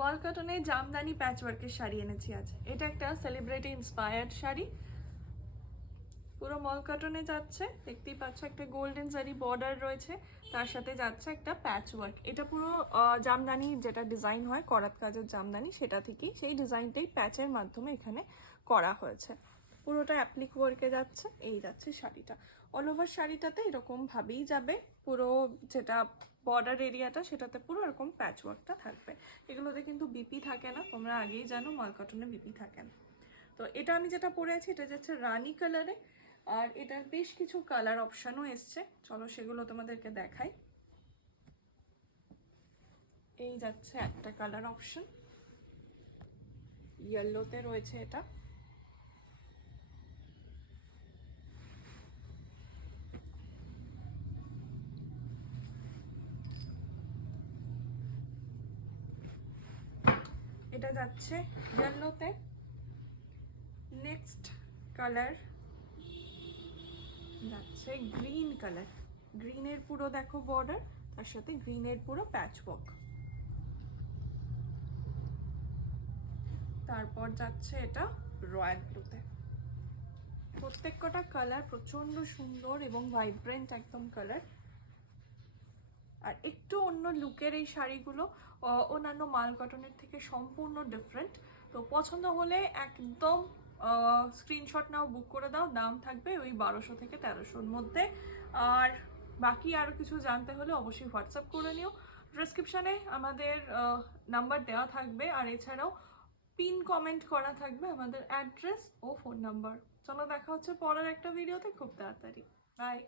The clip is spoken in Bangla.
মল কটনে জামদানি প্যাচওয়ার্কের শাড়ি এনেছি আজ। এটা একটা সেলিব্রিটি ইন্সপায়ার্ড শাড়ি, পুরো মল কটনে যাচ্ছে। দেখতেই পাচ্ছ একটা গোল্ডেন জারি বর্ডার রয়েছে, তার সাথে যাচ্ছে একটা প্যাচওয়ার্ক। এটা পুরো জামদানি যেটা ডিজাইন হয় করাত কাজের জামদানি, সেটা থেকেই সেই ডিজাইনটাই প্যাচের মাধ্যমে এখানে করা হয়েছে। পুরোটা অ্যাপ্লিক ওয়ার্কে যাচ্ছে। এই যাচ্ছে শাড়িটা, অল ওভার শাড়িটাতে এরকম ভাবেই যাবে। পুরো যেটা বর্ডার এরিয়াটা সেটাতে পুরো এরকম প্যাচওয়ার্কটা থাকবে। এগুলোতে কিন্তু বিপি থাকে না, তোমরা আগেই জানো মল কটনে বিপি থাকে না। তো এটা আমি যেটা পরে আছি এটা যাচ্ছে রানি কালারে, আর এটার বেশ কিছু কালার অপশানও এসছে, চলো সেগুলো তোমাদেরকে দেখাই। এই যাচ্ছে একটা কালার অপশন, ইয়েলোতে রয়েছে এটা। এটা যাচ্ছে ইয়েলোতে। নেক্সট কালার যাচ্ছে গ্রিন কালার। গ্রিনের পুরো দেখো বর্ডার, তার সাথে গ্রিনের পুরো প্যাচওয়ার্ক। তারপর যাচ্ছে এটা রয়্যাল ব্লুতে। প্রত্যেক কটা কালার প্রচন্ড সুন্দর এবং ভাইব্রেন্ট একদম কালার। আর একটু অন্য লুকের এই শাড়িগুলো, অন্যান্য মাল কটনের থেকে সম্পূর্ণ ডিফারেন্ট। তো পছন্দ হলে একদম স্ক্রিনশট নাও, বুক করে দাও। দাম থাকবে ওই 1200 থেকে 1300-র মধ্যে। আর বাকি আরও কিছু জানতে হলে অবশ্যই হোয়াটসঅ্যাপ করে নিও। ডেসক্রিপশানে আমাদের নাম্বার দেওয়া থাকবে, আর এছাড়াও পিন কমেন্ট করা থাকবে আমাদের অ্যাড্রেস ও ফোন নাম্বার। চলো দেখা হচ্ছে পরের একটা ভিডিওতে খুব তাড়াতাড়ি। বাই।